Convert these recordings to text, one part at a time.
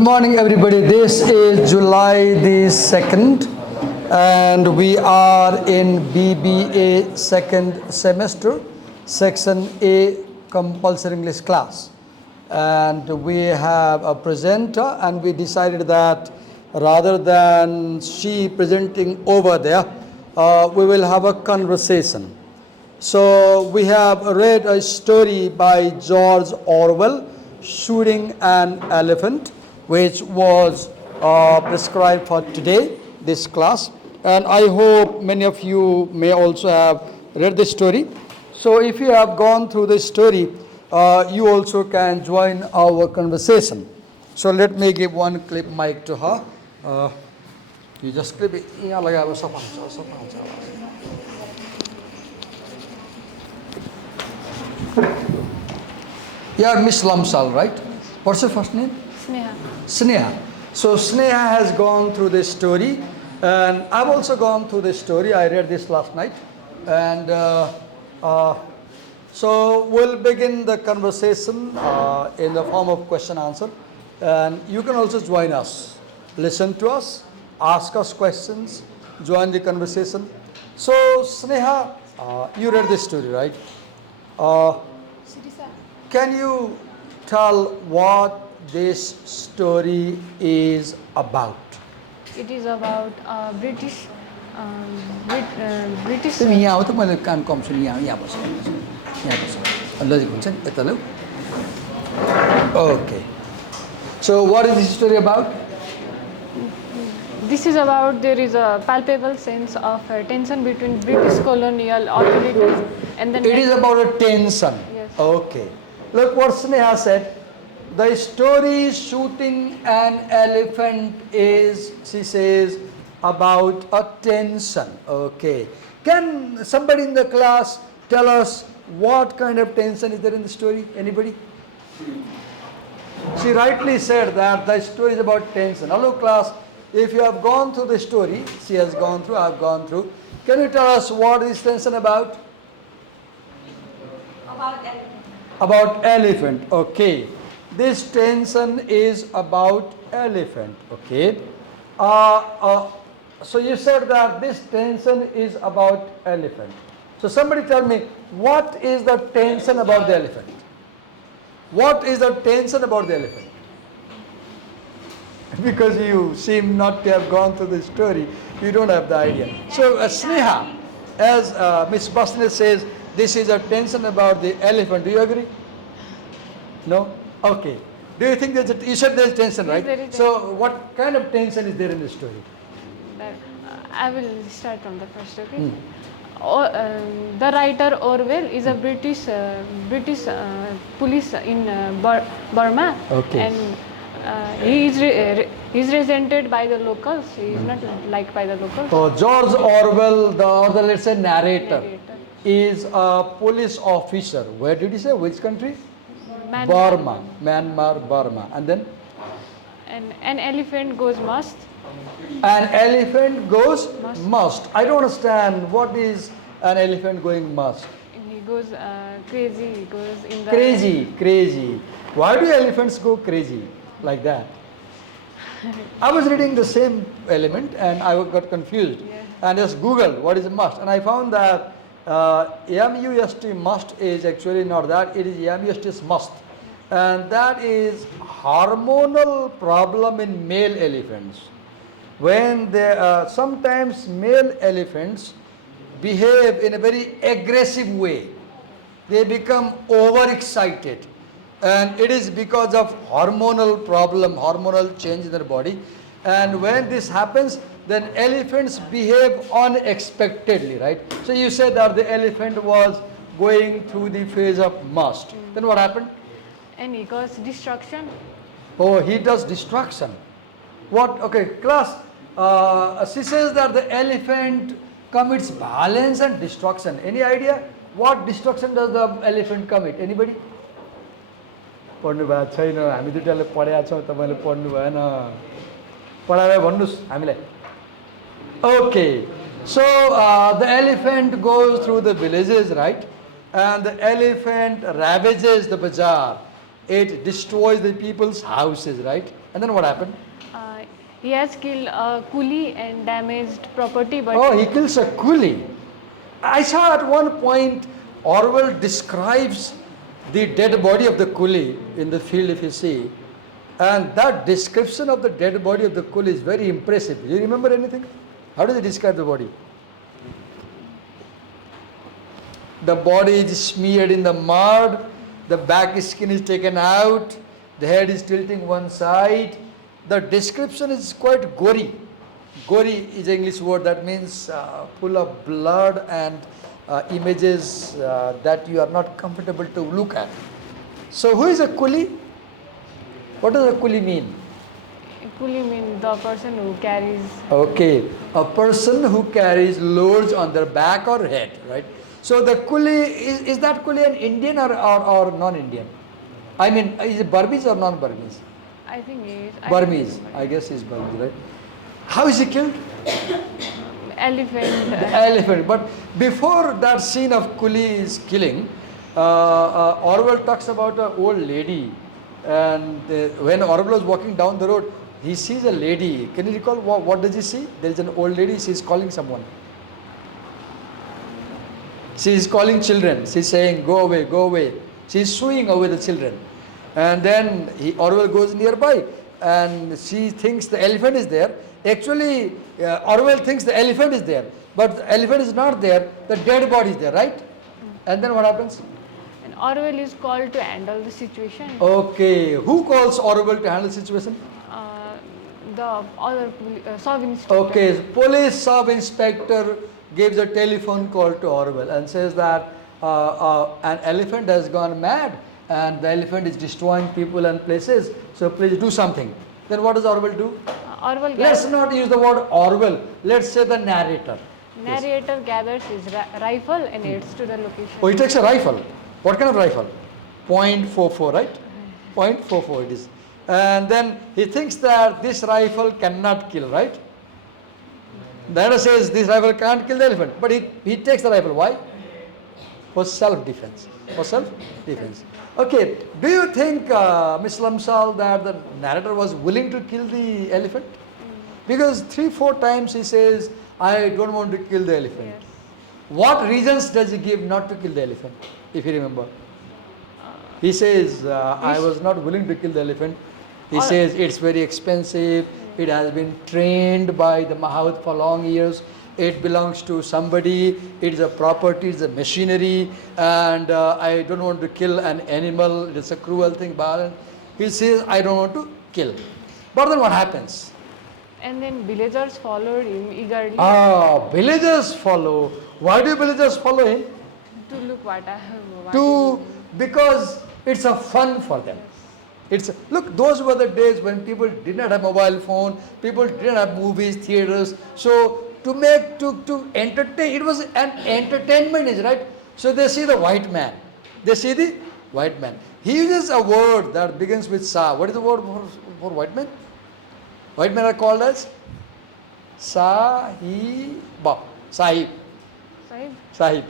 morning, everybody. This is July the 2nd, and we are in BBA second semester, section A compulsory English class. And we have a presenter, and we decided that rather than she presenting over there, we will have a conversation. So we have read a story by George Orwell, Shooting an Elephant, which was prescribed for today, this class. And I hope many of you may also have read the story. So if you have gone through the story, you also can join our conversation. So let me give one clip mic to her. You just clip it. Yeah, Miss Lamsal, right? What's your first name? Sneha. Sneha. So Sneha has gone through this story, and I've also gone through this story. I read this last night, and so we'll begin the conversation in the form of question answer, and you can also join us, listen to us, ask us questions, join the conversation. So Sneha, you read this story, right? Can you tell what this story is about? It is about British. British. तिमी यहाँ आऊ त मैले कान कम सुनि यहाँ बस यहाँ बस लजिक हुन्छ नि यता लौ Okay. So what is this story about? This is about there is a palpable sense of tension between British colonial authorities and the. It is about a tension. Yes. Okay. Look what Sneha said. The story Shooting an Elephant is, she says, about a tension. Okay. Can somebody in the class tell us what kind of tension is there in the story? Anybody? She rightly said that the story is about tension. Hello class, if you have gone through the story, she has gone through, I have gone through. Can you tell us what is tension about? About elephant, okay. This tension is about elephant, okay. So you said that this tension is about elephant. So somebody tell me, what is the tension about the elephant? What is the tension about the elephant? Because you seem not to have gone through the story, you don't have the idea. So Sneha, as Ms. Basnet says, this is a tension about the elephant. Do you agree? No? Okay. Do you think there's you said there's tension, right? There is So what kind of tension is there in the story? I will start from the first. Okay. The writer Orwell is a British police in Burma, Okay. and he is resented by the locals. He is not liked by the locals. So George Orwell, the let's say narrator, is a police officer. Where did he say? Which country? Burma. Myanmar, Burma. And then? And an elephant goes must. An elephant goes must. I don't understand. What is an elephant going must? He goes crazy. He goes in the Crazy. Why do elephants go crazy like that? I was reading the same element and I got confused. Yeah. And just Googled what is must, and I found that MUST must is actually not that. It is MUST is must, and that is hormonal problem in male elephants. When they sometimes male elephants behave in a very aggressive way, they become overexcited, and it is because of hormonal problem, hormonal change in their body. And when this happens, then elephants behave unexpectedly, right? So you said that the elephant was going through the phase of must. Then what happened? And he caused destruction. Oh, he does destruction. What? Okay, class. She says that the elephant commits violence and destruction. Any idea? What destruction does the elephant commit? Anybody? पढ्नु भएको छैन हामी दुईटाले पढेका छौँ तपाईले पढ्नु भएन पढाएर भन्नुस् हामीलाई Okay, so the elephant goes through the villages, right? And the elephant ravages the bazaar. it destroys the people's houses, right? And then what happened? Uh, he has killed a coolie and damaged property, but Oh, he kills a coolie. I saw at one point Orwell describes the dead body of the coolie in the field, if you see. And that description of the dead body of the coolie is very impressive. Do you remember anything? How does he describe the body? The body is smeared in the mud, the back skin is taken out, the head is tilting one side. The description is quite gory. Gory is an English word that means full of blood and images that you are not comfortable to look at. So who is a coolie? What does a coolie mean? coolie means the person who carries. Okay, a person who carries loads on their back or head, right? So the coolie, is that coolie an Indian or non-Indian? I mean, is it Burmese or non-Burmese? I think he is. Burmese, I guess he's Burmese, right? How is he killed? Elephant. The elephant. But before that scene of coolies killing, Orwell talks about an old lady. And when Orwell was walking down the road, he sees a lady. Can you recall what does he see? There is an old lady, she's calling someone. She is calling children. She's saying, go away, go away. She's shooing away the children. And then Orwell goes nearby and she thinks the elephant is there. Actually, Orwell thinks the elephant is there. But the elephant is not there. The dead body is there, right? And then what happens? And Orwell is called to handle the situation. Okay. Who calls Orwell to handle the situation? The other sub-inspector. Okay. Police sub-inspector gives a telephone call to Orwell and says that an elephant has gone mad and the elephant is destroying people and places. So please do something. Then what does Orwell do? Orwell Let's not use the word Orwell. Let's say the narrator. Narrator gathers his rifle and heads to the location. Oh, he takes a rifle. What kind of rifle? .44, right? .44 it is. And then he thinks that this rifle cannot kill, right? The narrator says this rifle can't kill the elephant. But he takes the rifle. Why? For self-defense. For self-defense. Okay. Do you think, Ms. Lamsal, that the narrator was willing to kill the elephant? Because 3-4 times he says, I don't want to kill the elephant. Yes. What reasons does he give not to kill the elephant, if you remember? He says, I was not willing to kill the elephant. He says, it's very expensive. It has been trained by the Mahabharata for long years. It belongs to somebody. It is a property, it's a machinery. And I don't want to kill an animal. It's a cruel thing. He says, I don't want to kill. But then what happens? And then villagers followed him eagerly. Villagers follow. Why do villagers follow him? To look what Because it's a fun for them. Look, those were the days when people did not have mobile phone, people didn't have movies, theaters. So to entertain, it was an entertainment, right? So they see the white man. They see the white man. He uses a word that begins with sa. What is the word for white man? White men are called as Sahiba. Sahib. Sahib.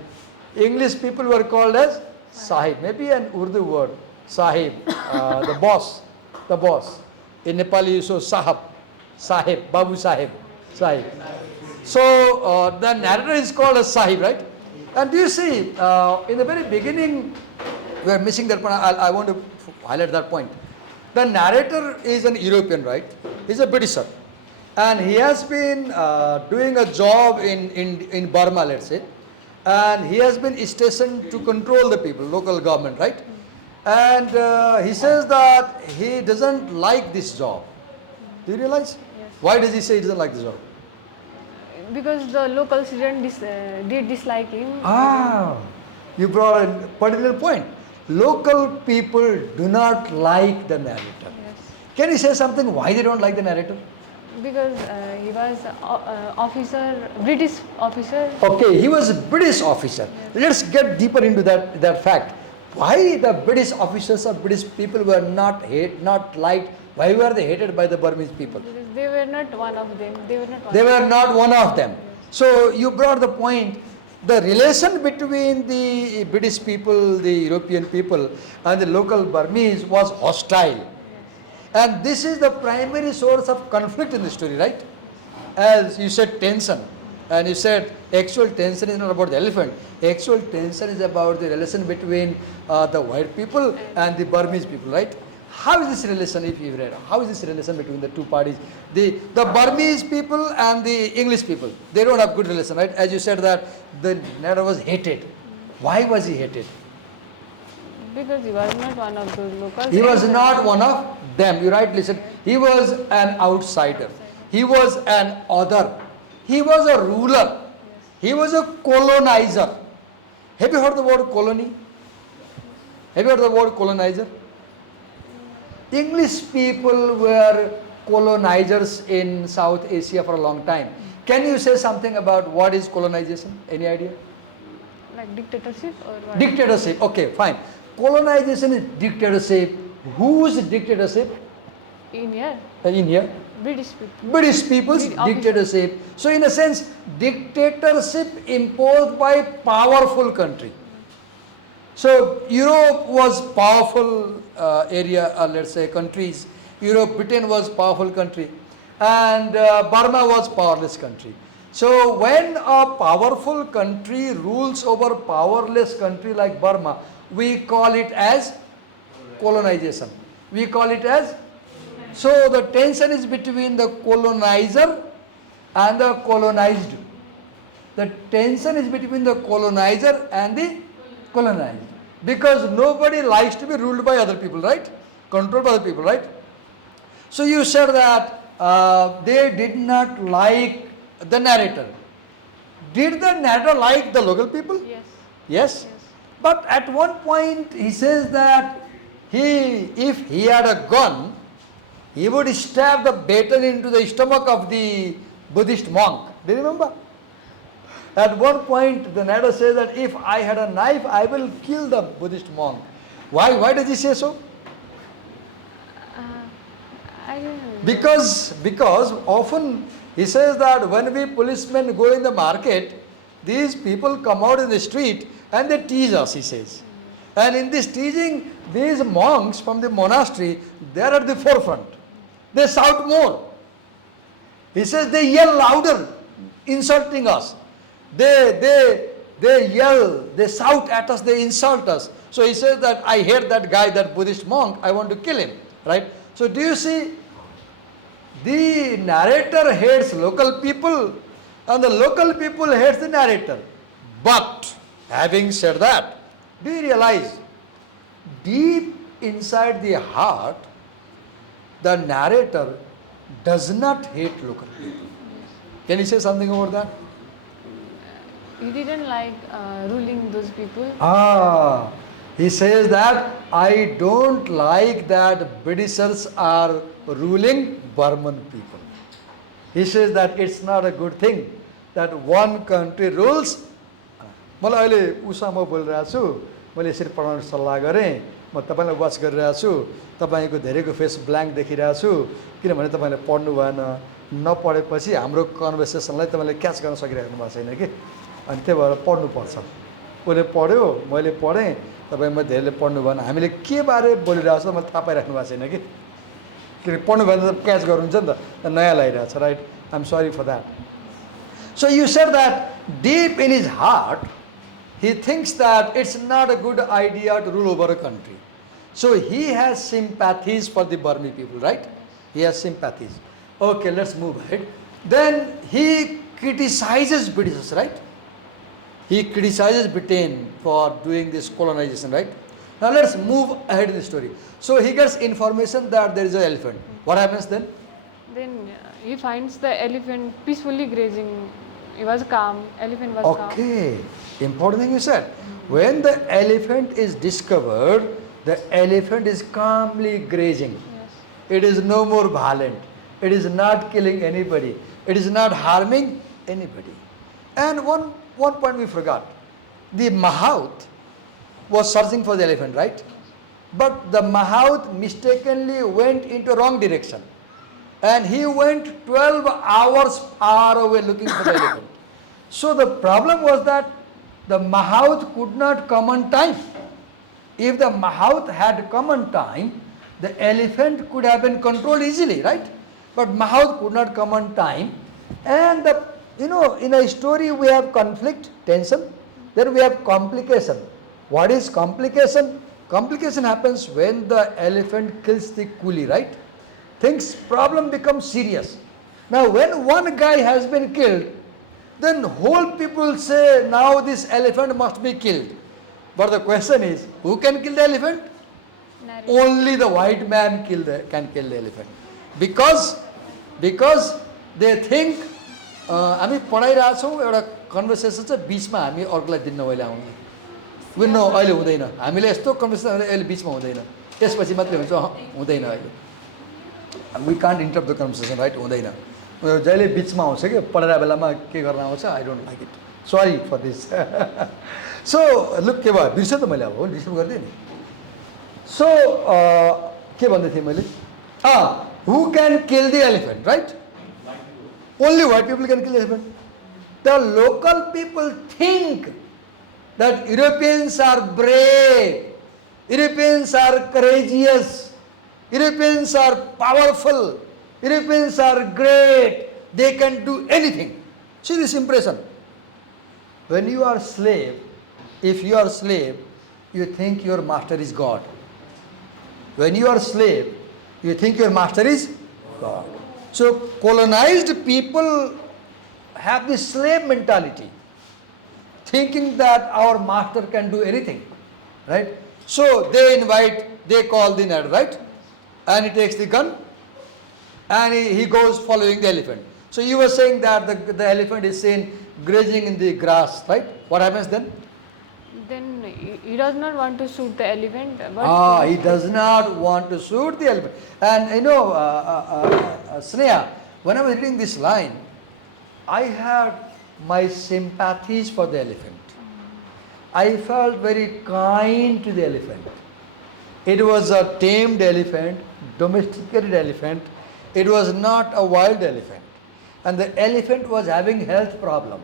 English people were called as Sahib. Maybe an Urdu word. Sahib. The boss. The boss. In Nepali you saw Sahab. Sahib. Babu Sahib. Sahib. So the narrator is called as Sahib, right? And do you see, in the very beginning, we are missing that point. I want to highlight that point. The narrator is an European, right? He's a Britisher. And he has been doing a job in Burma, let's say. And he has been stationed to control the people, local government, right? And he says that he doesn't like this job. Do you realize? Yes. Why does he say he doesn't like the job? Because the locals did dislike him. You brought a particular point. Local people do not like the narrator. Yes. Can you say something why they don't like the narrator? Because he was British officer. Okay, he was a British officer. Yes. Let's get deeper into that fact. Why the British officers or British people were not liked? Why were they hated by the Burmese people? Because they were not one of them. They were not one of them. So you brought the point. the relation between the British people, the European people, and the local Burmese was hostile. And this is the primary source of conflict in the story, right? As you said, tension. And you said actual tension is not about the elephant. Actual tension is about the relation between the white people and the Burmese people, right? How is this relation, if you read, how is this relation between the two parties? The Burmese people and the English people, they don't have good relation, right? As you said that the Nehru was hated. Why was he hated? Because he was not one of those locals. He was not one of them. You rightly said. He was an outsider. He was an other. He was a ruler. He was a colonizer. Have you heard the word colony? Have you heard the word colonizer? English people were colonizers in South Asia for a long time. Can you say something about what is colonization? Any idea? Like dictatorship or what? Dictatorship. Okay, fine. Colonization is dictatorship. Whose dictatorship? In here, In here? British people. British people's dictatorship. So in a sense, dictatorship imposed by powerful country. So Europe was powerful area, let's say countries. Europe, Britain was powerful country, and Burma was powerless country. So when a powerful country rules over powerless country like Burma, we call it as colonization. We call it as, so the tension is between the colonizer and the colonized. The tension is between the colonizer and the colonized. Because nobody likes to be ruled by other people, right? Controlled by other people, right? So you said that they did not like the narrator. Did the narrator like the local people? Yes. Yes? But at one point he says that if he had a gun, he would stab the baton into the stomach of the Buddhist monk. Do you remember? At one point the narrator says that if I had a knife, I will kill the Buddhist monk. Why? Why does he say so? I don't know. Because often he says that when we policemen go in the market, these people come out in the street and they tease us, he says. And in this teasing, these monks from the monastery, they are at the forefront. They shout more. He says they yell louder, insulting us. They yell, they shout at us, they insult us. So he says that I hate that guy, that Buddhist monk, I want to kill him, right? So do you see, the narrator hates local people and the local people hates the narrator. But having said that, do you realize deep inside the heart, the narrator does not hate local people? Can you say something about that? He didn't like ruling those people. He says that I don't like that Britishers are ruling Burman people. He says that it's not a good thing that one country rules. मलाई अहिले उसँग म बोलिरहेको छु, मैले यसरी पढाउने सल्लाह गरेँ, म तपाईँलाई वाच गरिरहेको छु, तपाईँको धेरैको फेस ब्ल्याङ्क देखिरहेको छु, किनभने तपाईँले पढ्नु भएन, नपढेपछि हाम्रो कन्भर्सेसनलाई तपाईँले क्याच गर्न सकिरहेको भएको छैन कि, अनि त्यही भएर पढ्नुपर्छ। उसले पढ्यो, मैले पढेँ, तपाईँ धेरैले पढ्नु भएन, हामीले के बारे बोलिरहेको छ मैले थाहा पाइराख्नु भएको छैन कि, किनकि पढ्नु भएन त क्याच गर्नुहुन्छ नि त, नयाँ लागिरहेको छ, right? I'm sorry for that. So you said that deep in his heart, he thinks that it's not a good idea to rule over a country. So he has sympathies for the Burmese people, right? He has sympathies. Okay, let's move ahead. Then he criticizes Britishers, right? He criticizes Britain for doing this colonization, right? Now let's move ahead in the story. So he gets information that there is an elephant. What happens then? Then he finds the elephant peacefully grazing. He was calm. Elephant was calm. Okay, important thing you said. When the elephant is discovered, the elephant is calmly grazing. Yes. It is no more violent. It is not killing anybody. It is not harming anybody. And one point we forgot. The Mahout was searching for the elephant, right? But the Mahout mistakenly went into wrong direction. And he went 12 hours far away looking for the elephant. So the problem was that the Mahout could not come on time. If the Mahout had come on time, the elephant could have been controlled easily, right? But Mahout could not come on time. And in a story we have conflict, tension, then we have complication. What is complication? Complication happens when the elephant kills the coolie, right? Problem becomes serious. Now when one guy has been killed, then whole people say now this elephant must be killed. But the question is, who can kill the elephant? Narrator. Only the white man can kill the elephant. Because they think हामी पढाइरहेछौँ एउटा conversation चाहिँ बिचमा हामी अर्कोलाई दिन्न अहिले आउने no अहिले हुँदैन हामीले यस्तो कन्भर्सेसन अहिले बिचमा हुँदैन त्यसपछि मात्रै हुन्छ हुँदैन अहिले we can't interrupt the conversation right हुँदैन जहिले बिचमा आउँछ कि पढाइरहेको बेलामा के गर्न आउँछ आई डोन्ट लाइक इट सरी फर दिस सो लुक के भयो बिर्स्यो त मैले अब हो डिस्टर्ब गरिदिएँ नि सो के भन्दै थिएँ मैले who can kill the elephant right Only white people can kill the elephant. The local people think that Europeans are brave, Europeans are courageous, Europeans are powerful, Europeans are great, they can do anything. See this impression. When you are slave, if you are slave, you think your master is God. When you are slave, you think your master is God. So colonized people have this slave mentality, thinking that our master can do anything, right? So they call the narrator, right? And he takes the gun and he goes following the elephant. So you were saying that the elephant is seen grazing in the grass, right? What happens then? Then he does not want to shoot the elephant. But He does not want to shoot the elephant. And Sneha, when I was reading this line, I had my sympathies for the elephant. I felt very kind to the elephant. It was a tamed elephant, domesticated elephant. It was not a wild elephant. And the elephant was having health problem.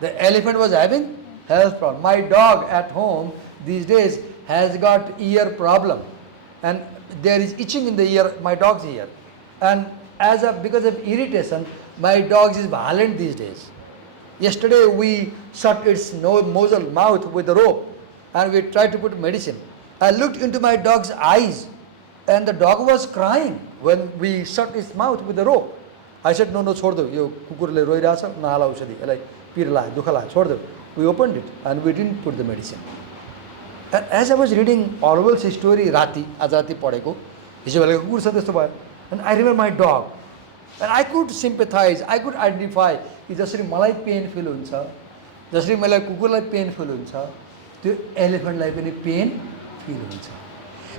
The elephant was having health problem. My dog at home these days has got ear problem, and there is itching in the ear, my dog's ear, and because of irritation, my dog is violent these days. Yesterday we shut its muzzle mouth with a rope, and we tried to put medicine. I looked into my dog's eyes, and the dog was crying when we shut its mouth with a rope. I said, no, छोड दो, यो कुकुरले रोइरहेछ, नहाला औषधि, यसलाई पीर लाग्यो, दुःख लाग्यो, छोड दो. We opened it and we didn't put the medicine. And as I was reading Orwell's story, आज राति पढेको, हिजो बेलुका कुकुर छ त्यस्तो भयो. And I remember my dog. And I could sympathize, I could identify कि जसरी मलाई पेन फिल हुन्छ, जसरी मलाई कुकुरलाई पेन फिल हुन्छ, त्यो एलिफेन्टलाई पनि पेन फिल हुन्छ.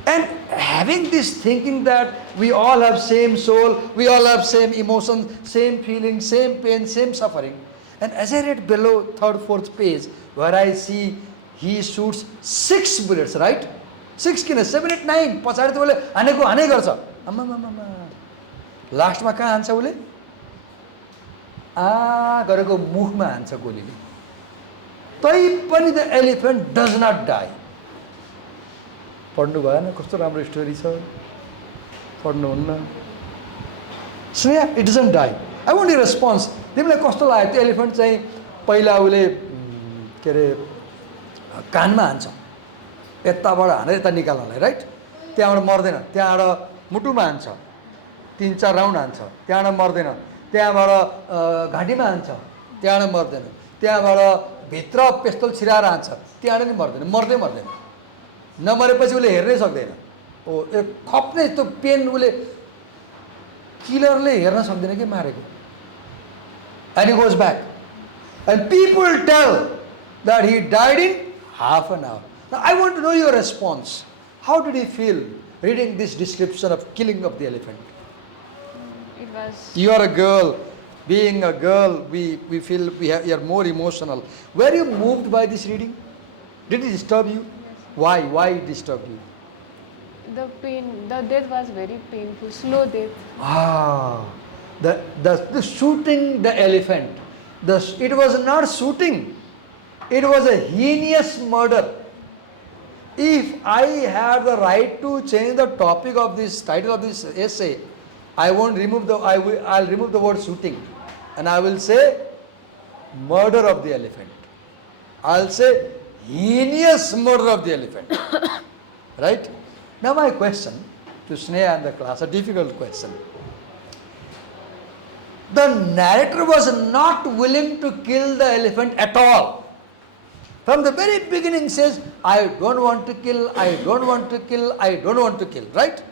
And having this thinking that we all have same soul, we all have same emotions, same feelings, same pain, same suffering. And as I read below, third, fourth page, where I see he shoots 6 bullets, right? 6 किन 7, 8, 9 पछाडि त उसले हाने गर्छ. आम्मामामा लास्टमा कहाँ हान्छ उसले? गरेको मुखमा हान्छ गोलीले. तैपनि the elephant does not die. पढ्नु भएन? कस्तो राम्रो स्टोरी छ. पढ्नुहुन्न? So yeah, it doesn't die. I want a response. तिमीलाई कस्तो लाग्यो त्यो एलिफेन्ट चाहिँ पहिला उसले के अरे कानमा हान्छ, यताबाट हानेर यता निकाल्नलाई, राइट? त्यहाँबाट मर्दैन, त्यहाँबाट मुटुमा हान्छ, 3-4 राउन्ड हान्छ, त्यहाँबाट मर्दैन, त्यहाँबाट घाँटीमा हान्छ, त्यहाँबाट मर्दैन, त्यहाँबाट भित्र पेस्तोल छिराएर हान्छ, त्यहाँबाट नि मर्दैन. नमरेपछि उसले हेर्नै सक्दैन. खप्ने त्यो पेन उसले किलरले हेर्न सक्दैन कि मारेको. And he goes back. And people tell that he died in half an hour. Now I want to know your response. How did he feel reading this description of killing of the elephant? It was... You are a girl. Being a girl, we feel we are more emotional. Were you moved by this reading? Did it disturb you? Yes. Why? Why it disturbed you? The pain, the death was very painful, slow death. The shooting the elephant. It was not shooting. It was a heinous murder. If I had the right to change the topic of this title of this essay, I won't remove I'll remove the word shooting, and I will say murder of the elephant. I'll say heinous murder of the elephant. Right? Now my question to Sneha and the class, a difficult question. The narrator was not willing to kill the elephant at all. From the very beginning says, I don't want to kill, I don't want to kill, I don't want to kill, right?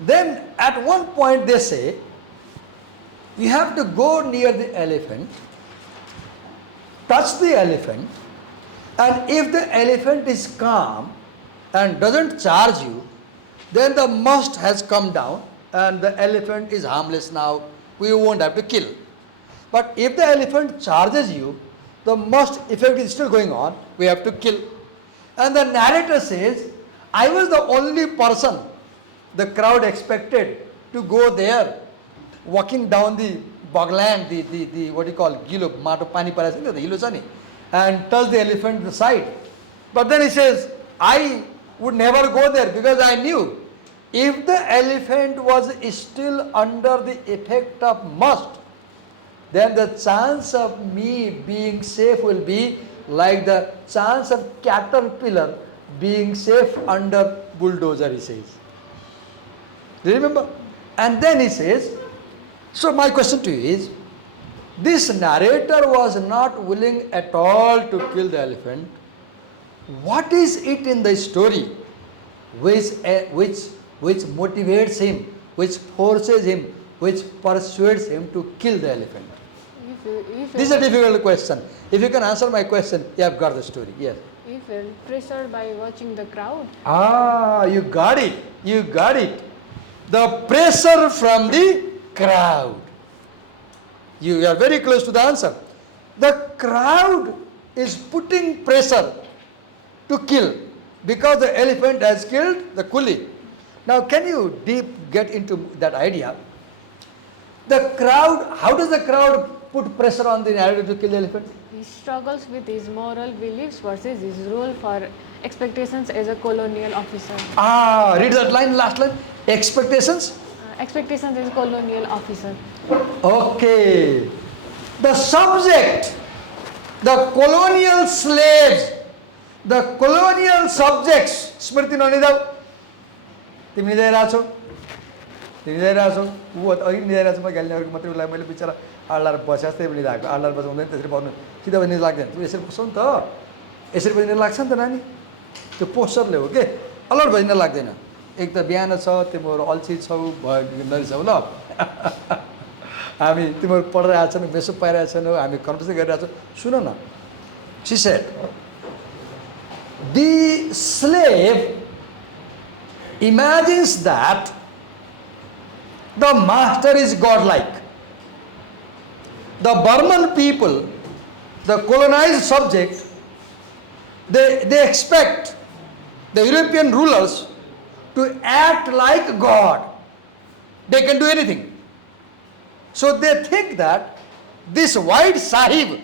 Then at one point they say, we have to go near the elephant, touch the elephant, and if the elephant is calm and doesn't charge you, then the must has come down and the elephant is harmless now, we won't have to kill. But if the elephant charges you, the must effect is still going on, we have to kill. And the narrator says, I was the only person the crowd expected to go there, walking down the bogland, the what do you call, gilo, mato pani parasi, the hilosani, and touch the elephant the side. But then he says, I would never go there because I knew if the elephant was still under the effect of must, then the chance of me being safe will be like the chance of caterpillar being safe under bulldozer, he says. Do you remember? And then he says, so my question to you is, this narrator was not willing at all to kill the elephant. What is it in the story which motivates him, which forces him, which persuades him to kill the elephant? This is a difficult question. If you can answer my question, you have got the story. Yes. He felt pressured by watching the crowd. Ah, you got it. You got it. The pressure from the crowd. You are very close to the answer. The crowd is putting pressure to kill because the elephant has killed the coolie. Now, can you get into that idea? The crowd, how does the crowd put pressure on the narrator to kill the elephant? He struggles with his moral beliefs versus his role for expectations as a colonial officer. Ah, read that line, last line. Expectations? Expectations as a colonial officer. Okay. The subject, the colonial slaves, the colonial subjects. Smriti Nonidab. तिमी निदाइरहेको छौ तिमी निदाइरहेको छौ ऊ अघि निदाइरहेको छ म गालीहरूको मात्रै उसलाई मैले बिचरा आडलाएर बस्यास त्यही पनि निदाएको आडलाएर बजाउँदैन त्यसरी बस्नु सिधा पनि निद लाग्दैन तिमी यसरी बस्छौ नि त यसरी पनि निद लाग्छ नि त नानी त्यो पोस्चरले हो के अलर्ट भइ निद लाग्दैन एक त बिहान छ तिमीहरू अल्छी छौ नरिसाउ ल हामी तिमीहरू पढिरहेको छौ मेसो पाइरहेको छैनौ हामी कम्पिटिसन गरिरहेको छौ सुन न she said the slave imagines that the master is godlike. The Burman people, the colonized subject, they expect the European rulers to act like God. They can do anything. So they think that this white sahib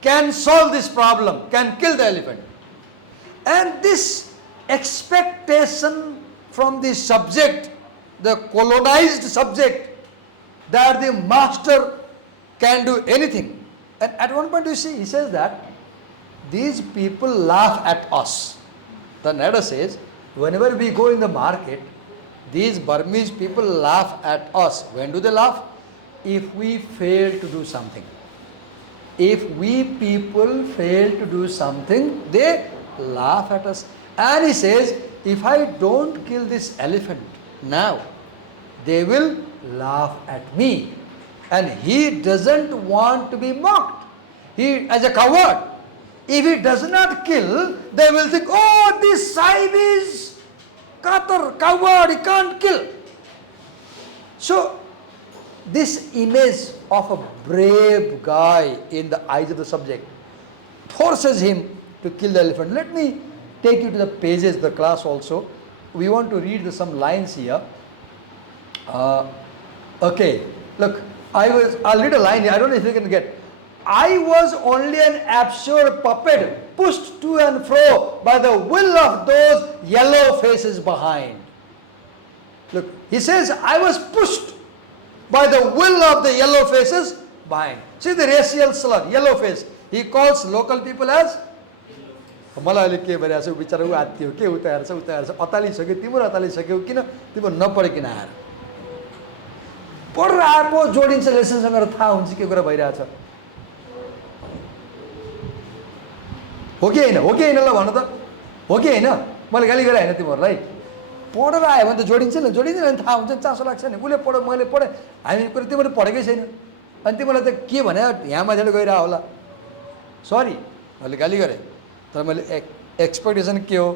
can solve this problem, can kill the elephant. And this expectation from the subject, the colonized subject, that the master can do anything. And at one point you see, he says that these people laugh at us. The narrator says, whenever we go in the market, these Burmese people laugh at us. When do they laugh? If we fail to do something. If we people fail to do something, they laugh at us. And he says, if I don't kill this elephant now, they will laugh at me. And he doesn't want to be mocked. He, as a coward, if he does not kill, they will think, oh, this sahib is coward, he can't kill. So, this image of a brave guy in the eyes of the subject forces him to kill the elephant. Let me take you to the pages, the class also. We want to read some lines here. Okay, look, I'll read a line here. I don't know if you can get. I was only an absurd puppet pushed to and fro by the will of those yellow faces behind. Look, he says, I was pushed by the will of the yellow faces behind. See the racial slur, yellow face. He calls local people as मलाई अहिले के भइरहेछ बिचारा उ आत्तियो के उता हेर्छ अतालिसक्यो तिम्रो अतालिसक्यो किन तिम्रो नपढिकन आएर पढेर आएको जोडिन्छ लेसनसँग थाहा हुन्छ के कुरा भइरहेछ हो कि होइन ल भन त हो कि होइन मैले गाली गरे होइन तिमीहरूलाई पढेर आयो भने त जोडिँदैन भने थाहा हुन्छ चासो लाग्छ नि उसले पढ मैले पढेँ हामी कुरा तिमीले पढेकै छैन अनि तिमीलाई त के भने यहाँ माथिबाट गइरह होला सरी मैले गाली गरेँ तर मैले एक्सपेक्टेसन के हो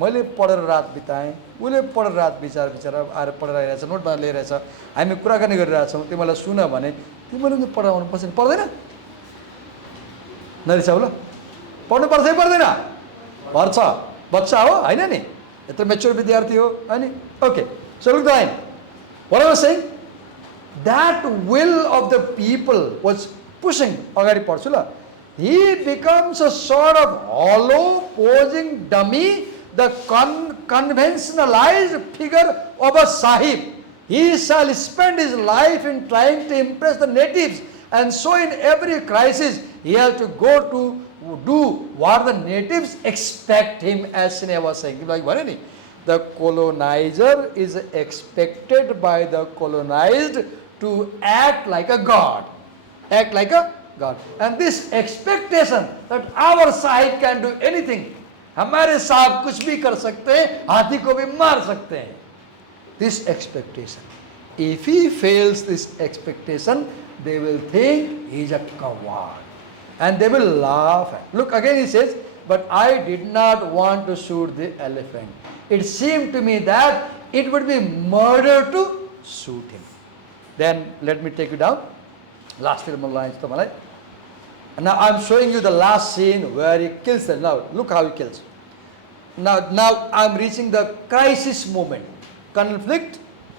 मैले पढेर रात बिताएँ उसले पढेर रात बिचार आएर पढेर आइरहेछ नोटमा लिइरहेछ हामी कुराकानी गरिरहेछौँ तिमीलाई सुन भने तिमीले पनि पढाउनु पर्छ पर्दैन नरिसाउ ल पढ्नु पर्छ पर्दैन पर्छ बच्चा हो होइन नि यत्रो मेच्योर विद्यार्थी हो अनि okay so look the line what I was saying that will of the people was pushing अगाडि पढ्छु ल he becomes a sort of hollow posing dummy the conventionalized figure of a sahib he shall spend his life in trying to impress the natives and so in every crisis he has to go to do what the natives expect him as Sinha was saying like भने नि the colonizer is expected by the colonized to act like a god God. And this expectation that our sahib can do anything हमारे साहब कुछ भी कर सकते हैं हाथी को भी मार सकते हैं this expectation if he fails this expectation they will think he is a coward and they will laugh look again he says but I did not want to shoot the elephant it seemed to me that it would be murder to shoot him then let me take you down last lines to my now I'm showing you the last scene where he kills them. Now look how he kills. Now I'm reaching the crisis moment. Conflict,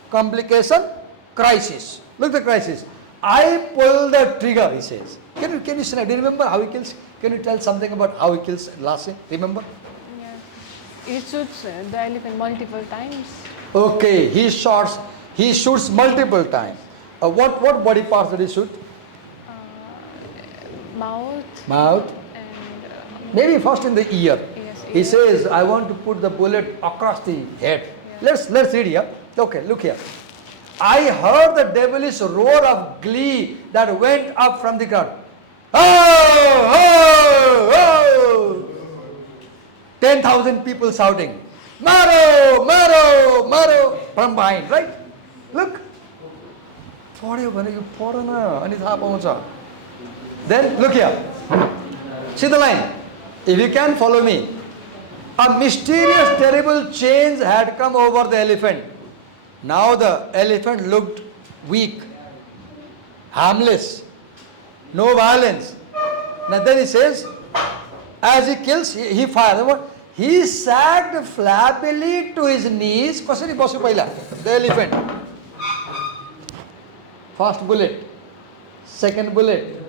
complication, crisis. Look the crisis. I pull the trigger, he says. Can you say? Do you remember how he kills? Can you tell something about how he kills last scene? Remember? Yeah. He shoots the elephant multiple times. Okay, he shoots multiple times. What body parts did he shoot? Mouth. And maybe first in the ear. Yes, he says, I want to put the bullet across the head. Yeah. Let's read here. Okay, look here. I heard the devilish roar of glee that went up from the crowd. Oh, oh, oh! 10,000 people shouting, Maro, Maro, Maro, from behind, right? Look. Then look here. See the line. If you can follow me. A mysterious, terrible change had come over the elephant. Now the elephant looked weak, harmless, no violence. Now then he says, as he kills, he fires. He sagged flabbily to his knees. The elephant. First bullet, second bullet,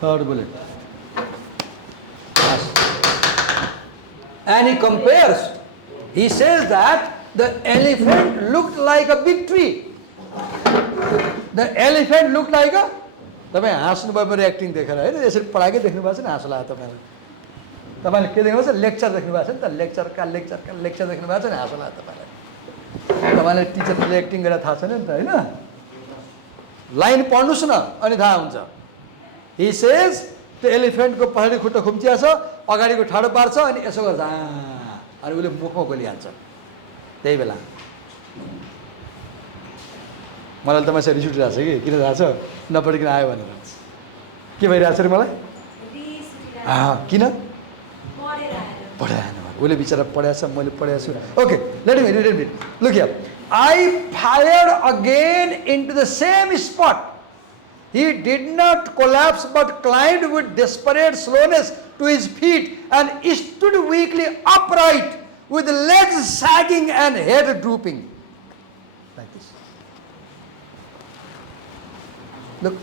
third bullet. And he compares. He says that the elephant looked like a big tree. The elephant looked like a. तपाईँ हाँस्नु भयो मेरो acting देखेर होइन यसरी पढाएकै देख्नु भएको छ नि हाँसो लाग्यो तपाईँलाई तपाईँले के देख्नु भएको छ लेक्चर देख्नु भएको छ नि त लेक्चर देख्नु भएको छ नि हाँसो लाग्यो तपाईँलाई तपाईँलाई टिचरले एक्टिङ गरेर थाहा छैन नि त होइन लाइन पढ्नुहोस् न अनि थाहा हुन्छ हि सेज त्यो एलिफेन्टको पछाडि खुट्टा खुम्चिया छ अगाडिको ठाडो पार्छ अनि यसो गर्छ अनि उसले मुखमा गोलिहाल्छ त्यही बेला मलाई त मान्छे रिस उठिरहेको छ कि किन थाहा छ नपढिकन आयो भनेर के भइरहेको छ अरे मलाई किन पढाएन उसले बिचरा पढाएछ मैले पढाएको छु okay let me look here I fired again into the same spot he did not collapse but climbed with desperate slowness to his feet and stood weakly upright with legs sagging and head drooping like this Look,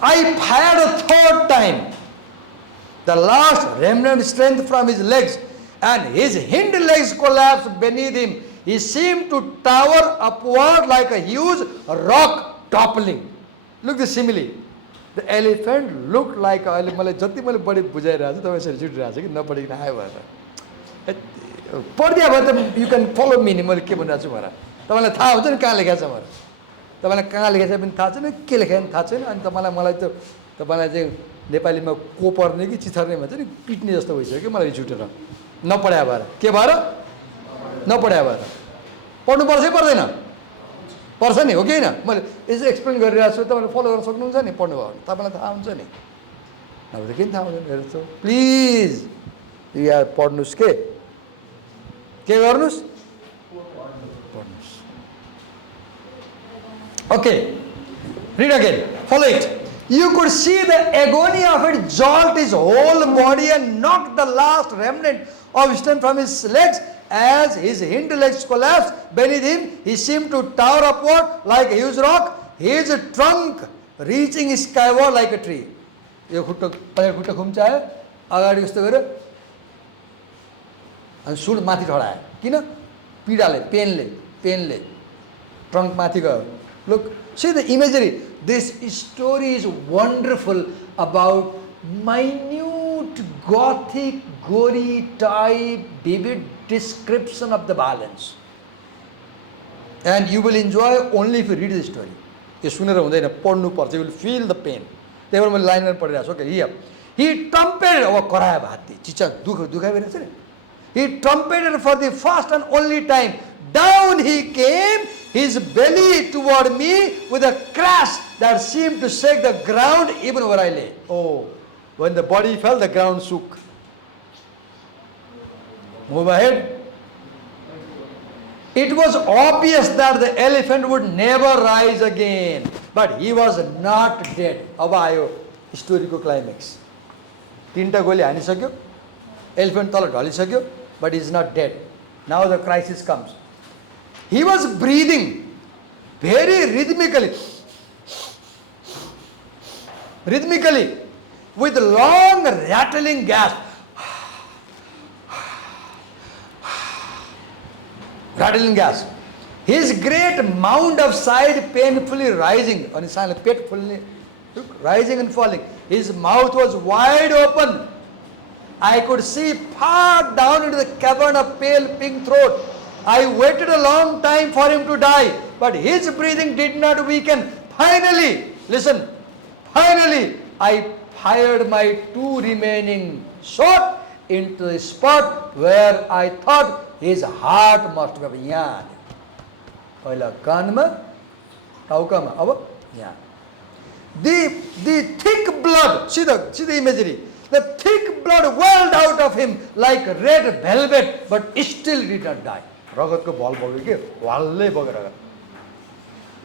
I fired a third time. The last remnant strength from his legs, and his hind legs collapsed beneath him. He seemed to tower upward like a huge rock toppling. Look the simile. The elephant looked like a मलाई जति मैले बढी बुझाइरहेको छु तपाईँ यसरी जुटिरहेको छ कि नपढिकन आयो भएर पढिदियो भने त यु क्यान फलो मी नि मैले के भनिरहेको छु भनेर तपाईँलाई थाहा हुन्छ नि कहाँ लेखेको छ भनेर तपाईँलाई कहाँ लेखेको छ पनि थाहा छैन के लेखेको पनि थाहा छैन अनि मलाई त तपाईँलाई चाहिँ नेपालीमा को पर्ने कि चिथर्ने भन्छ नि पिट्ने जस्तो भइसक्यो कि मलाई झुटेर नपढायो भएर के भएर नपढायो भएर पढ्नुपर्छै पर्दैन पर्छ नि हो कि होइन मैले यसो एक्सप्लेन गरिरहेको छु तपाईँले फलो गर्न सक्नुहुन्छ नि पढ्नुभयो भने तपाईँलाई थाहा हुन्छ नि अब त किन थाहा हुँदैन हेर्छु प्लिज यहाँ पढ्नुहोस् के गर्नुहोस् पढ्नुहोस् okay read again follow it You could see the agony of it jolt his whole body and knock the last remnant of strength from his legs. As his hind legs collapsed beneath him, he seemed to tower upward like a huge rock, his trunk reaching skyward like a tree. यो खुट्टा खुम्चायो अगाडि यस्तो गर्यो अनि should माथि ठडायो किन पीडाले पेनले trunk माथि गयो Look, see the imagery. This story is wonderful about minute gothic, gory type, vivid description of the violence. And you will enjoy only if you read the story. You will feel the pain. They were line and okay, here. He trumpeted He trumpeted for the first and only time. Down he came, his belly toward me with a crash that seemed to shake the ground even where I lay. Oh, when the body fell, the ground shook. Move ahead. It was obvious that the elephant would never rise again, but he was not dead. अब आयो स्टोरीको climax तीनटा गोली हानिसक्यो elephant तल ढलिसक्यो but he is not dead. Now the crisis comes. He was breathing very rhythmically with long rattling gasps. Rattling gasps. His great mound of side painfully rising on his side, painfully rising and falling. His mouth was wide open. I could see far down into the cavern of pale pink throat. I waited a long time for him to die, but his breathing did not weaken. Finally, listen, finally, I fired my two remaining shot into the spot where I thought his heart must have been. पहिला कानमा टाउकामा अब यहाँ the thick blood, see the imagery, the thick blood welled out of him like red velvet, but still did not die. रगतको भल बग्यो के वालले बगेर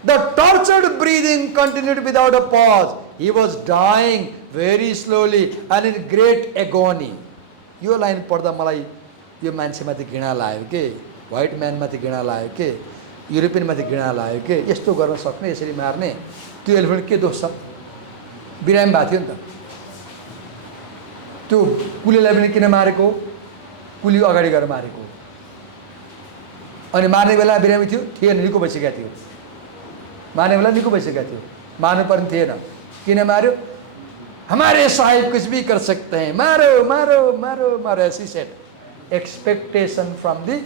The tortured breathing continued without a pause. He was dying very slowly and in great agony. Yo line पढ्दा मलाई यो मान्छेमाथि घृणा लाग्यो के white म्यान माथि घृणा लाग्यो के युरोपियन माथि घृणा लाग्यो के यस्तो गर्न सक्ने यसरी मार्ने त्यो एलिफेन्ट के दोष छ बिरामी भएको थियो नि त त्यो कुलीलाई पनि किन मारेको कुली अगाडि गएर मारेको अनि मार्ने बेला बिरामी थिएन निको भइसकेको थियो मार्ने बेला निको भइसकेको थियो मार्नु पर्ने थिएन किन मार्यो हमारे साहिब कुछ भी कर सकते हैं मारो मारो मारो मारो ऐसी set expectation from the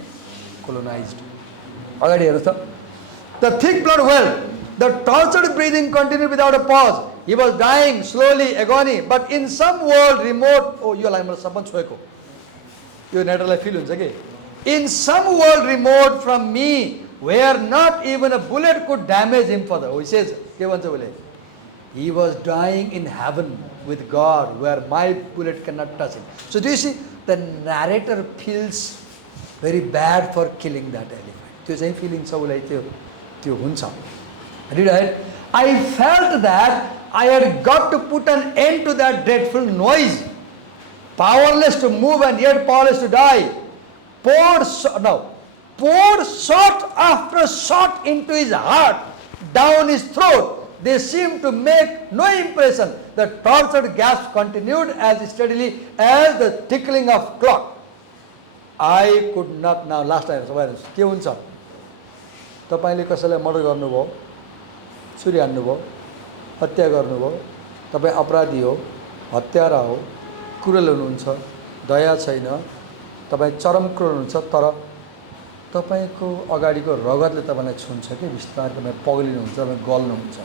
colonized. अगाडि हेर्नुस् त The thick blood welled, the tortured breathing continued without a pause. He was dying slowly, agony, but in some world remote. Oh, yo line मलाई सबभन्दा छोएको यो नेटरलाई फिल हुन्छ के In some world remote from me, where not even a bullet could damage him further. Oh, he says, के भन्छ उसले He was dying in heaven with God, where my bullet cannot touch him. So do you see, the narrator feels very bad for killing that elephant. त्यो चाहिँ feeling छ उसलाई त्यो हुन्छ Read ahead. I felt that I had got to put an end to that dreadful noise. Powerless to move and yet powerless to die. Poured shot after shot into his heart, down his throat, They seemed to make no impression. The tortured gasp continued as steadily as the tickling of clock. I could not. Now last time के हुन्छ तपाईले कसैलाई murder गर्नुभयो, छुरी हान्नुभयो, हत्या गर्नुभयो, तपाई अपराधी हो, हत्यारा हो, क्रुएल हुनुहुन्छ, दया छैन, तपाई चरम क्रुएल हुनुहुन्छ, तर तपाईको अगाडिको रगतले तपाईलाई छुन्छ के बिस्तारै तपाई पग्लिनुहुन्छ, तपाई गल्नुहुन्छ,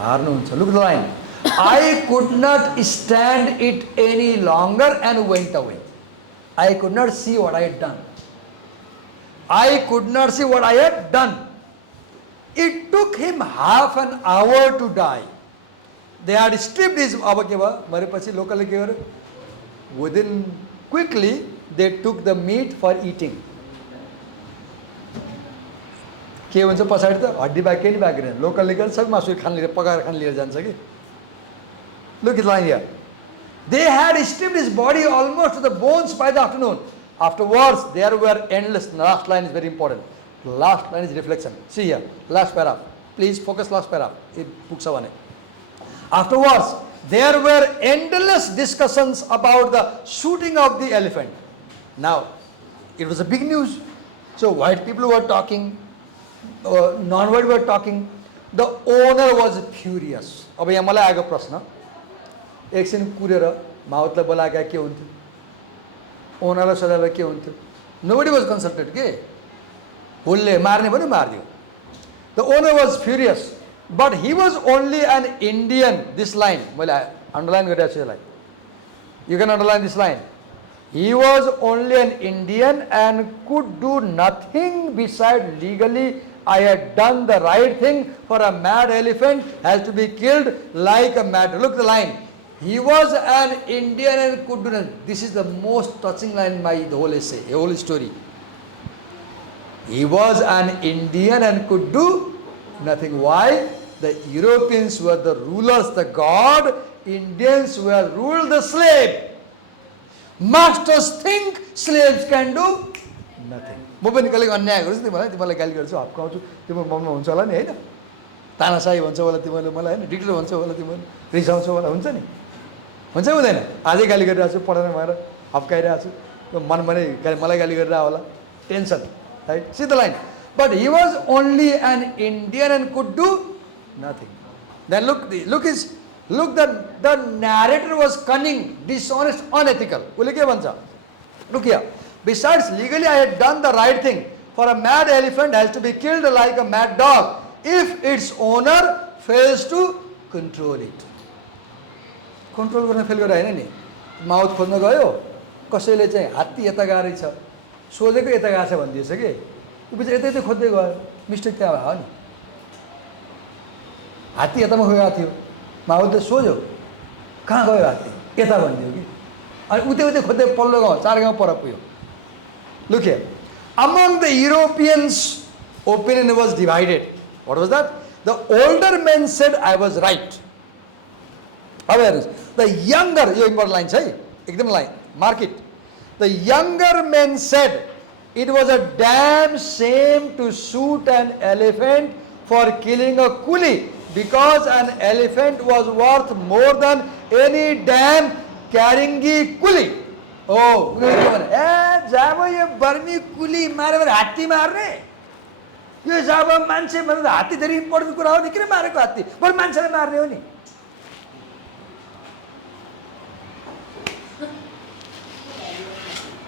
हार्नुहुन्छ. Look at the line. I could not stand it any longer and went away. I could not see what I had done. I could not see what I had done. It took him half an hour to die. They had stripped his local within quickly they took the meat for eating. के भन्छ पछाडी त हड्डी बाँकी केही बाँकी रहेन local लिगर सबै मासु खान लिएर पकाएर खान लिएर जान्छ कि Look at the line here. They had stripped his body almost to the bones by the afternoon. Afterwards, there were endless. The last line is very important. The last line is reflection. See here, last paragraph. Please focus last paragraph. Afterwards, there were endless discussions about the shooting of the elephant. Now, it was a big news. So white people were talking, non-white were talking. The owner was furious. अब यहाँ मलाई आएको प्रश्न एकछिन कुरेर माउतलाई बोलाएका के हुन्थ्यो ओनरलाई सजाएर के हुन्थ्यो nobody was consulted के हुलले मार्ने पनि मार्दियो the owner was furious but he was only an Indian this line मैले underline गरिरहेको छु यसलाई you can underline this line he was only an Indian and could do nothing beside legally I had done the right thing for a mad elephant has to be killed like a mad look at the line he was an Indian and could do nothing. This is the most touching line in the whole essay, the whole story. He was an Indian and could do nothing. Why? The Europeans were the rulers, the god. Indians were ruled the slave. Masters think slaves can do nothing. म पनि कहिले अन्याय गर्छु तिमीलाई तिमीलाई गाली गर्छु हप्काउँछु तिम्रो मनमा हुन्छ होला नि हैन तानाशाही भन्छ होला तिमीले मलाई हैन डिक्टेटर भन्छ होला तिमीले रिसाउँछ होला हुन्छ नि हुन्छ हुँदैन आजै गाली गरिरहेको छु पढाउन भएर हप्काइरहेको छु मनमा नै मलाई गाली गरिरहेको होला tension right see the line but he was only an Indian and could do nothing then look the narrator was cunning dishonest unethical उसले के भन्छ look here besides legally I had done the right thing for a mad elephant has to be killed like a mad dog if its owner fails to control it control गर्न fail गरे हैन नि mouth खोज्न गयो कसैले चाहिँ हात्ती यता गारै छ सोझेको यता गाछ भन्दिएछ के उ बिचारा यतै यतै खोज्दै गयो मिस्टेक त्यहाँ भयो नि हात्ती यतामा गएको थियो माउथ त सोझ्यो कहाँ गयो हात्ती यता भनिदियो कि अनि उतै उतै खोज्दै पल्लो गाउँ चार गाउँ पर पुग्यो Look here. Among the Europeans, opinion was divided. What was that? The older men said I was right. Awareness. The younger, you important line, say, ekdam line, mark it. The younger men said it was a damn shame to shoot an elephant for killing a coolie because an elephant was worth more than any damn Karingi coolie. Oh, जब यो बर्मी कुली मारे भने हात्ती मार्ने यो जब मान्छे भन्दा हात्ती धेरै इम्पोर्टेन्ट कुरा हो नि किन मारेको हात्ती बरु मान्छेले मार्ने हो नि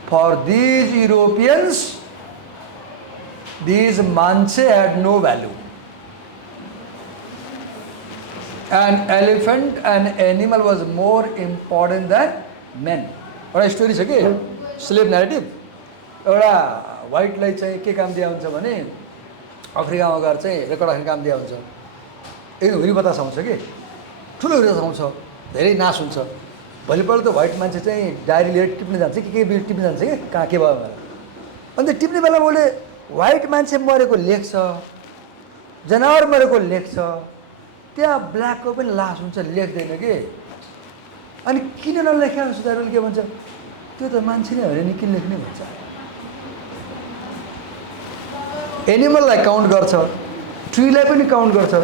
For these Europeans these मान्छे had no value an elephant an animal was more important than men एउटा स्टोरी छ के स्लेभ न्यारेटिभ एउटा व्हाइटलाई चाहिँ के काम दिया हुन्छ भने अफ्रिकामा गएर चाहिँ रेकर्ड राख्ने काम दिया हुन्छ एक हुरी बतास आउँछ कि ठुलो हुरी आउँछ धेरै नाश हुन्छ भोलिपल्ट त व्हाइट मान्छे चाहिँ डायरी लिएर टिप्न जान्छ के टिप्न जान्छ कि कहाँ के भयो भनेर अनि टिप्ने बेला उसले व्हाइट मान्छे मरेको लेख्छ जनावर मरेको लेख्छ त्यहाँ ब्ल्याकको पनि लास हुन्छ लेख्दैन के अनि किन नलेखेको सुधारले के भन्छ त्यो त मान्छे नै हो नि किन लेख्ने भन्छ एनिमललाई काउन्ट गर्छ ट्रीलाई पनि काउन्ट गर्छ,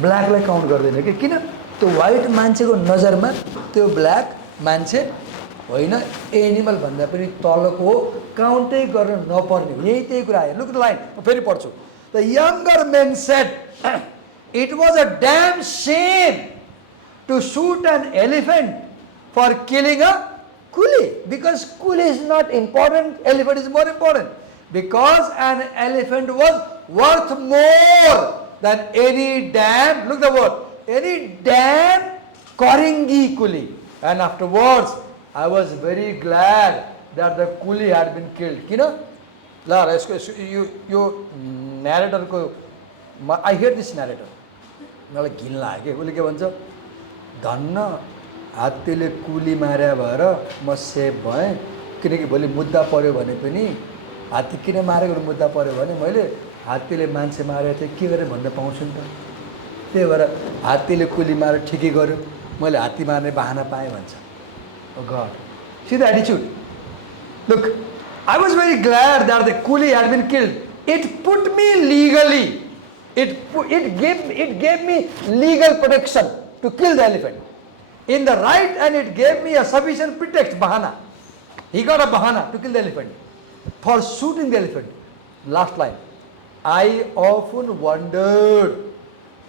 ब्ल्याकलाई काउन्ट गर्दैन कि किन? त्यो व्हाइट मान्छेको नजरमा त्यो ब्ल्याक मान्छे होइन, एनिमल भन्दा पनि तलको हो, काउन्टै गर्न नपर्ने हो। त्यही कुरा आयो। लुक द लाइन, फेरि पढ्छु। The younger men said it was a damn shame to shoot an elephant for killing a coolie, because coolie is not important, elephant is more important, because an elephant was worth more than any damn, look the word, any damn Koringi coolie. And afterwards, I was very glad that the coolie had been killed. You know, you narrator ko, I hear this narrator. मलाई घिन लाग्यो उसले के भन्छ, धन्न हात्तीले कुली मार्या भएर म save भएँ, किनकि भोलि मुद्दा पर्यो भने पनि हात्ती किन मारेको मुद्दा पर्यो भने मैले हात्तीले मान्छे मारेको थिएँ के गरेँ भन्न पाउँछु नि त, त्यही भएर हात्तीले कुली मारेर ठिकै गर्यो, मैले हात्ती मार्ने बहाना पाएँ भन्छ। Oh God, see the attitude. Look, I was very glad that the coolie had been killed. It put me legally, it gave me legal protection to kill the elephant in the right, and it gave me a sufficient pretext, bahana. He got a bahana to kill the elephant for shooting the elephant. Last line, I often wondered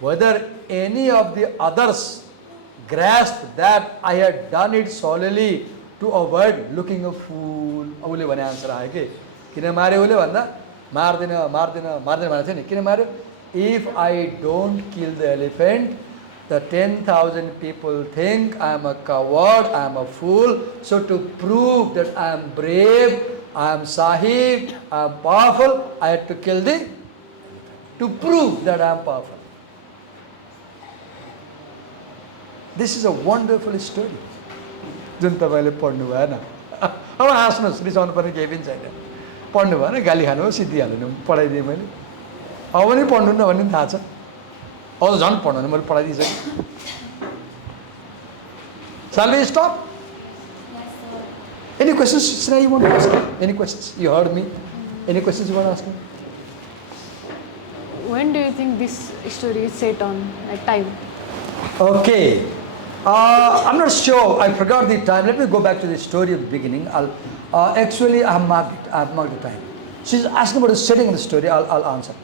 whether any of the others grasped that I had done it solely to avoid looking a fool. उसले भने answer आयो कि किन मार्यो उसले भन्दा मार्दैन भनेको थियो नि, किन मार्यो? If I don't kill the elephant, the 10,000 people think I am a coward, I am a fool. So to prove that I am brave, I am sahib, I am powerful, I had to kill the, to prove that I am powerful. This is a wonderful story. जुन तपाईले पढ्नु भएन, अब हाँस्नुहोस्, रिसाउनु पर्ने केही पनि छैन। पढ्नु भएन, गाली खानु हो, सिद्धिहाल्नु, पढाइदिएँ मैले। अब पनि पढ्नु न भन्ने थाहा छ, अब त झन् पढ्नु भने मैले पढाइदिइसकेँ। Shall we stop? Yes, sir. Any questions, Sina, you want to ask? Any questions? You heard me. Any questions you want to ask me? When do you think this story is set on, like time? Okay. I'm not sure. I forgot the time. Let me go back to the story of the beginning. Actually, I have marked it. I have marked the time. She's asking about the setting of the story. I'll answer.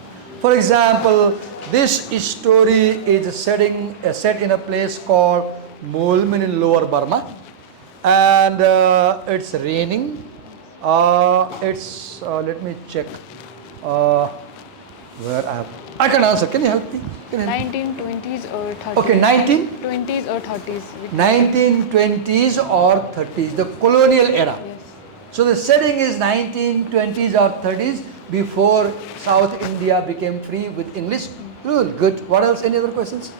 For example, this story is set in a place called Molmen in Lower Burma, and it's raining. Let me check where I can answer. Can you help me? 1920s or 30s? Okay, 20s or 30s? 1920s or 30s, the colonial era. Yes. So the setting is 1920s or 30s, before South India became free with English rule. Good. What else? Any other questions?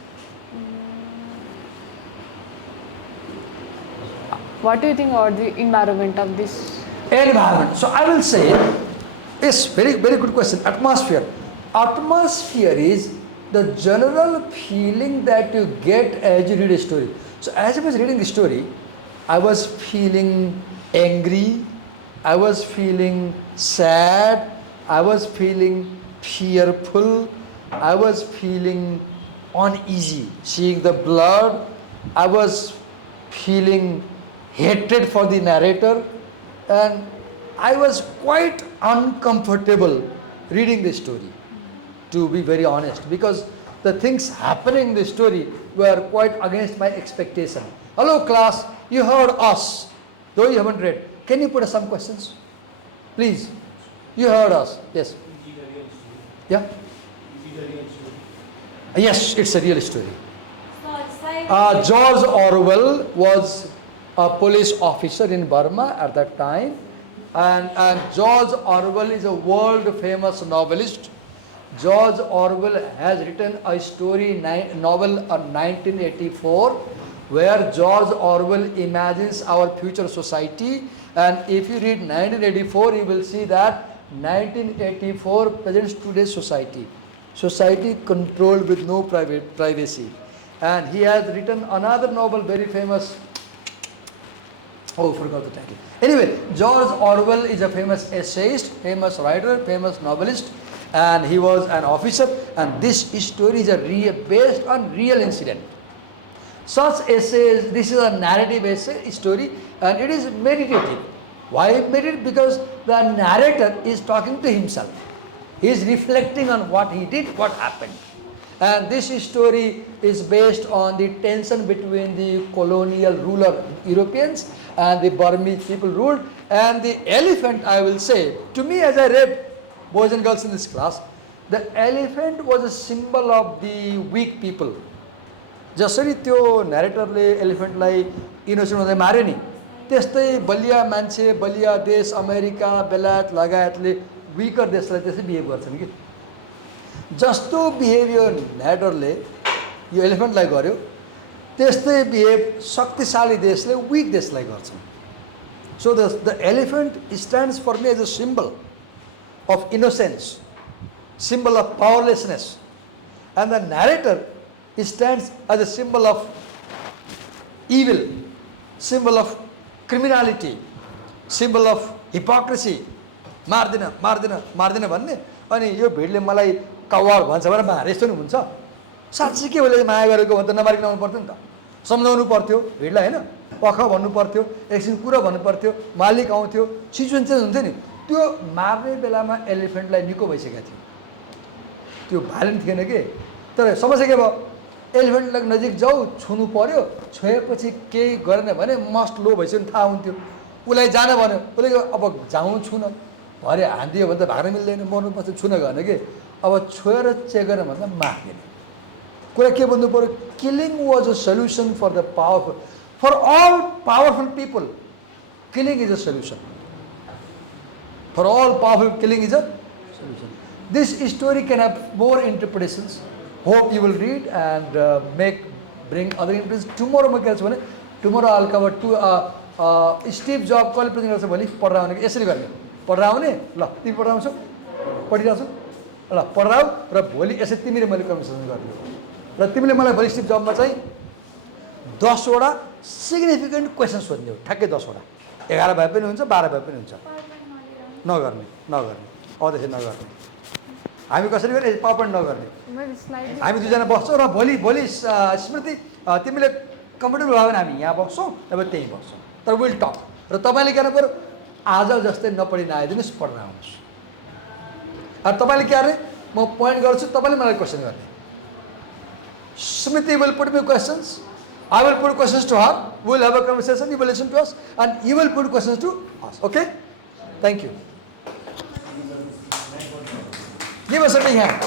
What do you think about the environment of this? Environment. So I will say, yes, very, very good question. Atmosphere. Atmosphere is the general feeling that you get as you read a story. So as I was reading the story, I was feeling angry, I was feeling sad, I was feeling fearful, I was feeling uneasy seeing the blood, I was feeling hatred for the narrator, and I was quite uncomfortable reading the story, to be very honest, because the things happening in the story were quite against my expectation. Hello class, you heard us, though you haven't read. Can you put us some questions? Please. You heard us. Yes. Yeah? Yes, it's a real story. George Orwell was a police officer in Burma at that time, and George Orwell is a world famous novelist. George Orwell has written a novel of 1984, where George Orwell imagines our future society, and if you read 1984, you will see that 1984 presents today's society controlled with no privacy. And he has written another novel, very famous, oh, forgot the title. Anyway, George Orwell is a famous essayist, famous writer, famous novelist, and he was an officer, and this story is based on real incident. Such essays, this is a narrative essay story, and it is meditative. Why meditative? Because the narrator is talking to himself. He is reflecting on what he did, what happened. And this story is based on the tension between the colonial ruler Europeans and the Burmese people ruled. And the elephant, I will say, to me as I read, boys and girls in this class, the elephant was a symbol of the weak people. जसरी त्यो न्यारेटरले एलिफेन्टलाई innocent हुँदै मार्यो नि, त्यस्तै बलिया मान्छे, बलिया देश, America, बेलायत लगायतले vicar देशलाई त्यसै बिहेभ गर्छन् कि। जस्तो बिहेभियर न्यारेटरले यो एलिफेन्टलाई गर्यो, त्यस्तै बिहेभ शक्तिशाली देशले विक देशलाई गर्छन्। So the elephant stands for me as a symbol of innocence, symbol of powerlessness, and the narrator stands as a symbol of evil, symbol of criminality, symbol of hypocrisy. मार्दिन मार्दिन मार्दिन भन्ने, अनि यो भिडले मलाई कवाड भन्छ भने मारे यस्तो नि हुन्छ। साँच्चै के उसले माया गरेको भने त नमारिकन आउनु पर्थ्यो नि त, सम्झाउनु पर्थ्यो भिडलाई हैन, पख भन्नु पर्थ्यो, एकछिन कुरा भन्नु पर्थ्यो, मालिक आउँथ्यो, सिचुएसन चेन्ज हुन्थ्यो नि। त्यो मार्ने बेलामा एलिफेन्टलाई निको भइसकेको थियो, त्यो भाइलेन्ट थिएन के। तर समस्या के भयो, एलिफेन्टलाई नजिक जाऊ, छुनु पर्यो, छोएपछि केही गरेन भने मस्ट लो भइसक्यो नि थाहा हुन्थ्यो। उसलाई जान भन्यो, उसले अब जाउँ छुन, भरे हान्दियो भने त भाग्न मिल्दैन, मर्नुपर्छ, छुन गर्ने के। अब छोएर चेक गरेन भन्दा मार्दिने कुरा के भन्नु पर्यो, killing was a solution for the powerful, for all powerful people killing is a solution, for all powerful killing is a solution. This story can have more interpretations. Hope you will read and bring other interpretations. Tomorrow म के गर्छु भने, tomorrow I'll cover Steve Jobs कहिले present गर्छ भने पढ्दा आउने, यसरी गर्ने, पढ्दा आउने, ल तिमी पढ्दा आउँछौ, पढिरहेछौ, ल पढ्दा आऊ, र भोलि यसरी तिमीले मैले कन्भर्सेसन गर्ने, र तिमीले मलाई भोलि स्टिभ जबमा चाहिँ 10 वटा सिग्निफिकेन्ट क्वेसन सोध्ने हो, ठ्याक्कै 10 वटा, 11 भए पनि हुन्छ, 12 भए पनि हुन्छ। नगर्ने नगर्ने अझै नगर्ने, हामी कसरी गर्ने, पावरपोइन्ट नगर्ने, हामी दुईजना बस्छौँ र भोलि स्मृति तिमीले कम्फर्टेबल भयो भने हामी यहाँ बस्छौँ, अब त्यहीँ बस्छौँ, तर विल टक। र तपाईँले के गर्नु पऱ्यो, आज जस्तै नपढिन आइदिनुहोस्, पढ्न आउनुहोस्। अब तपाईँले के गर्ने, म पोइन्ट गर्छु, तपाईँले मलाई क्वेसन गर्ने। Smriti will put me questions, I will put questions to her, we will have a conversation, you will listen to us, and you will put questions to us. Okay? Thank you. Give us a big hand.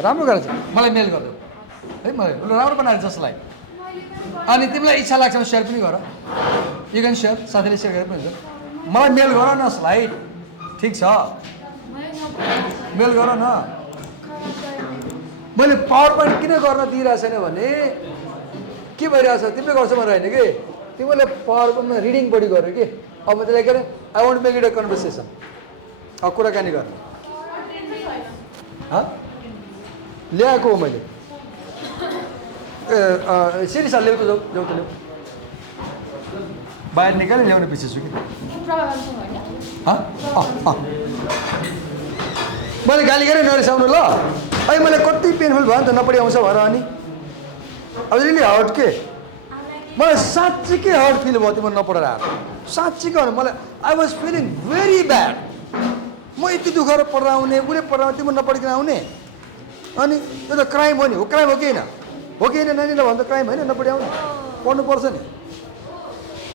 राम्रो गरेछ, मलाई mail गरिदेऊ है, मलाई राम्रो बनाएर जसलाई, अनि तिमीलाई इच्छा लाग्छ भने सेयर पनि गर, यु क्यान सेयर, साथीले सेयर गरेर पनि हुन्छ। मलाई मेल गर न स्लाइड, ठिक छ, मेल गर न। मैले पावर पोइन्ट किन गर्न दिइरहेको छैन भने के भइरहेछ, तिमीले गर्छौ भने होइन कि, तिमीले पावर पोइन्टमा रिडिङ बढी गर्यो कि। अब त्यसलाई के अरे, I want make it a conversation, अब कुराकानी गर्ने। ल्याएको हो मैले, सिरिस ल्याउ त, जाउ त ल्याउ, बाहिर निकालेर ल्याउने बिर्सेछु कि। मैले गाली गरेँ, नरिसाउनु ल, अहिले मलाई कति पेनफुल भयो नि त, नपढी आउँछ भएर। अनि अब रियली हर्ट के, मलाई साँच्चीकै हर्ट फिल भयो तिम्रो नपढेर आएर, साँच्चीकै हो। मलाई I was feeling very bad, म यति दुःख गरेर पढेर आउने, उसले पढेर आउने, तिम्रो नपढिकन आउने, अनि यो त क्राइम हो नि, हो क्राइम हो कि होइन, हो कि होइन, नानीलाई भन्दा क्राइम होइन, नपढी आउने, पढ्नुपर्छ नि।